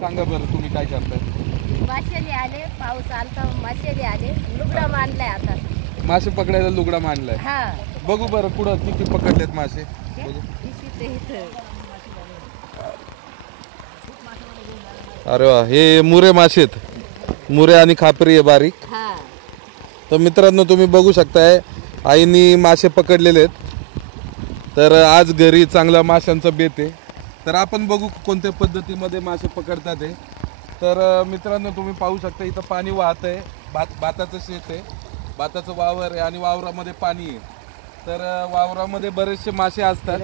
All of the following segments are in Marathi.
सांगा बरं तुम्ही काय करताय? माशेली आले, पाऊस आलता, माशेली आले, लुगडा मांडलाय आता. मासे पकडायला लुगडा मांडलाय. हा बघू बरं कुठं किती पकडलेत मासे बघू. अरे वा, हे मुरे मासे आहेत. मुरे आणि खापरी आहे बारीक. हा तर मित्रांनो तुम्ही बघू शकताय आईनी मासे पकडलेले आहेत. तर आज घरी चांगला माशांचा बेत आहे. तर आपण बघू कोणत्या पद्धतीमध्ये मासे पकडतात ते. तर मित्रांनो तुम्ही पाहू शकता इथं पाणी वाहत आहे. भाताचं शेत आहे, भाताचं वावर आहे आणि वावरामध्ये पाणी आहे. तर वावरामध्ये बरेचसे मासे असतात.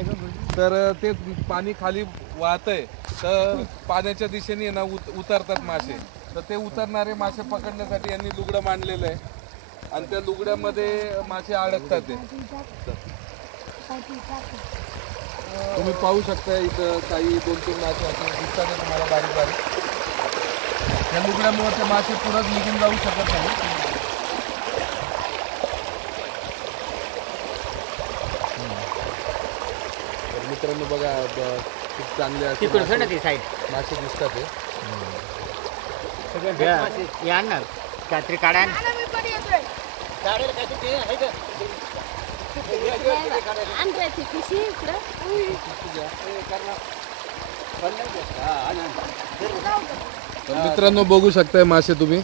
तर ते पाणी खाली वाहत आहे, तर पाण्याच्या दिशेने ना उतरतात मासे. तर ते उतरणारे मासे पकडण्यासाठी यांनी लुगडं मांडलेलं आहे आणि त्या लुगड्यामध्ये मासे अडकतात ते. तुम्ही पाहू शकता इथं काही 2-3 मासे असे दिसतात तुम्हाला बारीक बारीक. या लुगड्यामुळे ते मासे पुढं निघून जाऊ शकत नाही. तर मित्रांनो बघा खूप चांगले असे मासे दिसतात ते. या ना कात्री काढा तर मित्रांनो बघू शकताय मासे तुम्ही.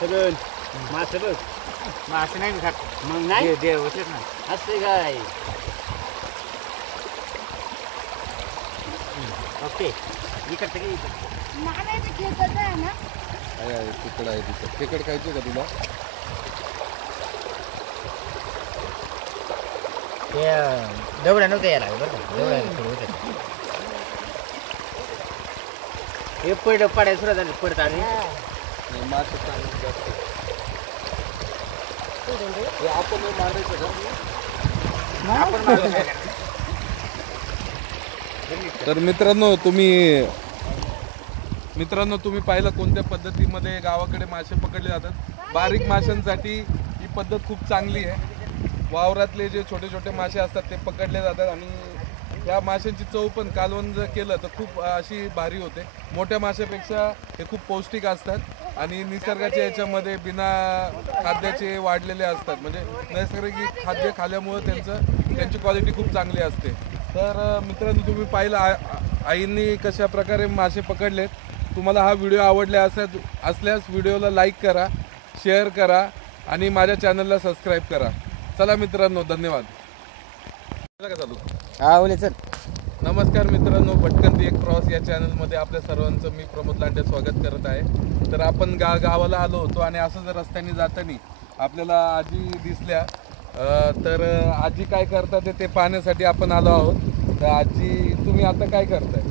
सगळं मासे बघ मासे नाही खात मग नाही दे होतेच ना असते काय. ओके इकडचं की आहे तिकड आहे तिकड. तिकड खायचं का तुला? ते दवड्या नव्हत्या यायला बरं का दवड्या होत्या. हे पड पडाय सुरू झाले पडत आणि मासे चांगले जास्त. हे आपण मारायचं का? आपण तर मित्रांनो तुम्ही पाहिलं कोणत्या पद्धतीमध्ये गावाकडे मासे पकडले जातात. बारीक माशांसाठी ही पद्धत खूप चांगली आहे. वावरातले जे छोटे छोटे मासे असतात ते पकडले जातात आणि या माशांची चव पण कालवण जर केलं तर खूप अशी भारी होते. मोठ्या माशापेक्षा हे खूप पौष्टिक असतात आणि निसर्गाच्या याच्यामध्ये बिना खाद्याचे वाढलेले असतात. म्हणजे नैसर्गिक खाद्य खाल्यामुळे त्यांची क्वालिटी खूप चांगली असते. तर मित्रांनो तुम्ही पाहिलं आईंनी कशा प्रकारे मासे पकडलेत. तुम्हाला हा व्हिडिओ आवडला असल्यास व्हिडिओला लाईक करा, शेअर करा आणि माझ्या चॅनलला सबस्क्राईब करा. चला मित्रांनो धन्यवाद. चालू हा ओले सर. नमस्कार मित्रांनो, भटकंती एक प्रवास या चॅनलमध्ये आपल्या सर्वांचं मी प्रमोद लांडे स्वागत करत आहे. तर आपण गावाला आलो होतो आणि असं जर रस्त्याने जाताना आपल्याला आजी दिसल्या. तर आजी काय करतात ते पाहण्यासाठी आपण आलो आहोत. तर आजी तुम्ही आता काय करताय?